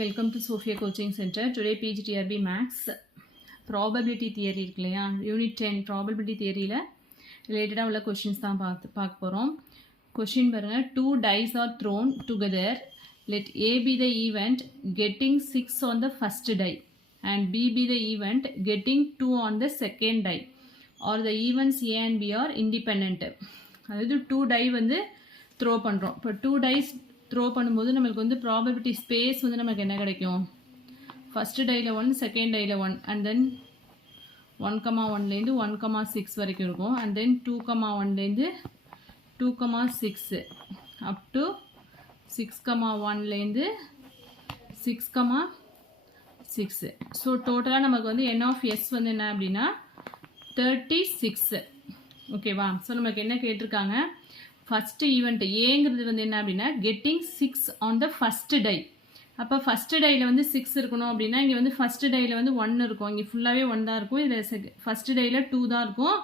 Welcome to Sophia Coaching Center. Today PGTRB Max Probability Theory இருக்குலையா Unit 10 Probability Theoryல ரிலேட்டடாக உள்ள questions தான் பார்க்க போகிறோம். கொஷின் பாருங்கள், 2 dice are thrown together. Let A be the event getting 6 on the first die and B be the event getting 2 on the second die, or the events A and B are independent. அதாவது 2 die வந்து throw பண்ணுறோம். இப்போ 2 dice throw பண்ணும்போது நம்மளுக்கு வந்து probability space வந்து நமக்கு என்ன கிடைக்கும், ஃபஸ்ட்டு டையில் 1, செகண்ட் டையில் 1, அண்ட் தென் 1,1லேருந்து 1,6 வரைக்கும் இருக்கும். அண்ட் தென் 2,1லேருந்து 2,6 அப் டு 6,1லேருந்து 6,6. ஸோ டோட்டலாக நமக்கு வந்து N of S வந்து என்ன அப்படின்னா 36. ஓகேவா? ஸோ நமக்கு என்ன கேட்டிருக்காங்க, ஃபஸ்ட்டு ஈவெண்ட் ஏங்கிறது வந்து என்ன அப்படின்னா getting 6 on the first die. அப்போ ஃபஸ்ட்டு டையில் வந்து 6 இருக்கணும் அப்படின்னா இங்கே வந்து ஃபஸ்ட்டு டையில் வந்து 1 இருக்கும், இங்கே ஃபுல்லாகவே 1 தான் இருக்கும். இதில் ஃபஸ்ட்டு டையில் 2 தான் இருக்கும்,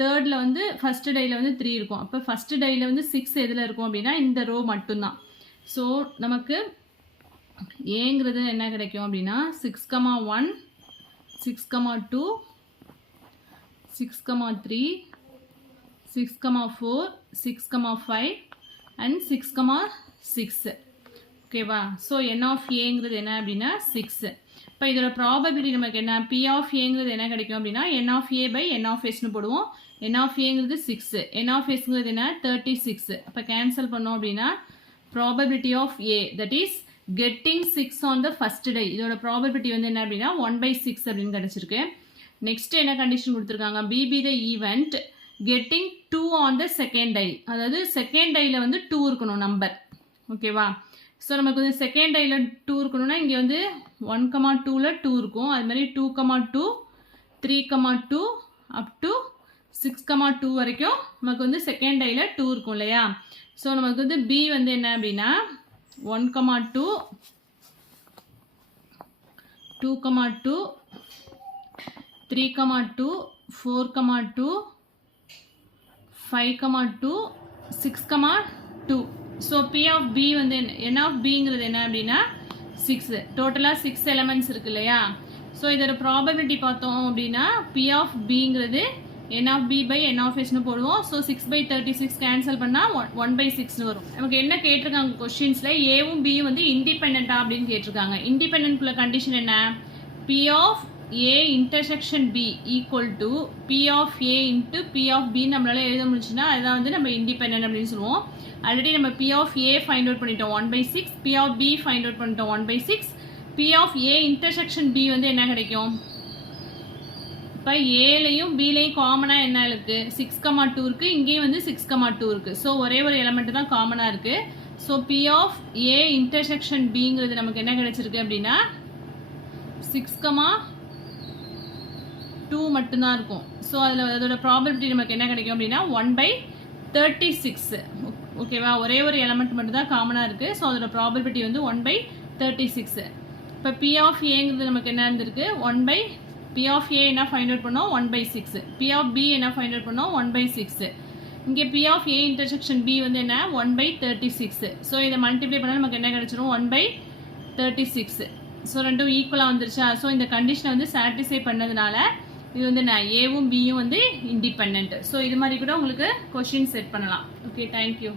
தேர்டில் வந்து ஃபஸ்ட்டு டையில் வந்து 3 இருக்கும். அப்போ ஃபஸ்ட்டு டையில் வந்து 6 எதில் இருக்கும் அப்படின்னா இந்த ரோ மட்டும்தான். ஸோ நமக்கு ஏங்கிறது என்ன கிடைக்கும் அப்படின்னா 6,1, 6,2, 6,3, 6,4, 6,5 and 6,6. ஓகேவா? ஸோ N of Aங்கிறது என்ன அப்படின்னா 6. இப்போ இதோட ப்ராபபிலிட்டி நமக்கு என்ன, P of Aங்கிறது என்ன கிடைக்கும் அப்படின்னா N of A by N of Sன்னு போடுவோம். N of Aங்கிறது 6, N of Sங்கிறது என்ன 36. அப்போ கேன்சல் பண்ணோம் அப்படின்னா probability of A that is getting 6 on the first day, இதோட ப்ராபபிலிட்டி வந்து என்ன அப்படின்னா 1/6 அப்படின்னு கிடச்சிருக்கு. நெக்ஸ்ட் என்ன கண்டிஷன் கொடுத்துருக்காங்க, B be the event getting 2 on the second die, அதாவது செகண்ட் டையில் வந்து 2 இருக்கணும் நம்பர். ஓகேவா? ஸோ நமக்கு வந்து செகண்ட் டையில் 2 இருக்கணும்னா இங்கே வந்து 1,2ல் 2 இருக்கும். அது மாதிரி 2,2, 3,2 அப் டு 6,2 வரைக்கும் நமக்கு வந்து செகண்ட் டையில் 2 இருக்கும் இல்லையா? ஸோ நமக்கு வந்து B வந்து என்ன அப்படின்னா 1,2, 2,2, 3,2, 4,2, 5,2, 6,2. ஸோ P of B வந்து N of Bங்கிறது என்ன அப்படின்னா 6. டோட்டலாக 6 எலமெண்ட்ஸ் இருக்கு இல்லையா? ஸோ இதோட ப்ராபபிலிட்டி பார்த்தோம் அப்படின்னா P of Bங்கிறது N of B by N of Sன்னு போடுவோம். ஸோ 6/36 கேன்சல் பண்ணால் 1/6ன்னு வரும். நமக்கு என்ன கேட்டிருக்காங்க கொஸ்டின்ஸில், ஏவும் பியும் வந்து இண்டிபெண்டா அப்படின்னு கேட்டிருக்காங்க. இண்டிபெண்டன்ட்குள்ள கண்டிஷன் என்ன, P of A intersection B equal to P of A into P of B நம்மளால எழுத முடிச்சுன்னா அதுதான் வந்து நம்ம இண்டிபெண்டன்ட் அப்படின்னு சொல்லுவோம். ஆல்ரெடி நம்ம P of A find out பண்ணிட்டோம் 1/6, P of B find out பண்ணிட்டோம் 1/6. P of A intersection B வந்து என்ன கிடைக்கும், இப்போ ஏலையும் பிலையும் காமனாக என்ன இருக்குது 6,2 இருக்குது, இங்கேயும் வந்து 6,2 இருக்குது. ஸோ ஒரே ஒரு எலமெண்ட் தான் காமனாக இருக்குது. So P of A intersection Bங்கிறது நமக்கு என்ன கிடைச்சிருக்கு அப்படின்னா 6,2 மட்டும்தான் இருக்கும். ஸோ அதில் அதோட ப்ராபபிலிட்டி நமக்கு என்ன கிடைக்கும் அப்படின்னா 1/36. ஓகேவா? ஒரே ஒரு எலமெண்ட் மட்டும் தான் காமனாக இருக்குது. ஸோ அதோட ப்ராபபிலிட்டி வந்து 1/36. இப்போ P of Aங்கிறது நமக்கு என்ன இருந்திருக்கு, P of A என்ன ஃபைண்ட் அவுட் பண்ணோம் 1/6, P of B என்ன ஃபைண்ட் அவுட் பண்ணோம் 1/6. இங்கே P of A intersection B வந்து என்ன 1/36. ஸோ இதை மல்டிப்ளை பண்ணால் நமக்கு என்ன கிடைச்சிரும் 1/36. ஸோ ரெண்டும் ஈக்குவலாக வந்துருச்சா? ஸோ இந்த கண்டிஷனை வந்து சாட்டிஸ்ஃபை பண்ணதுனால இது வந்து நான் ஏவும் பியும் வந்து இண்டிபெண்ட். ஸோ இது மாதிரி கூட உங்களுக்கு கொஷின் செட் பண்ணலாம். Okay, thank you.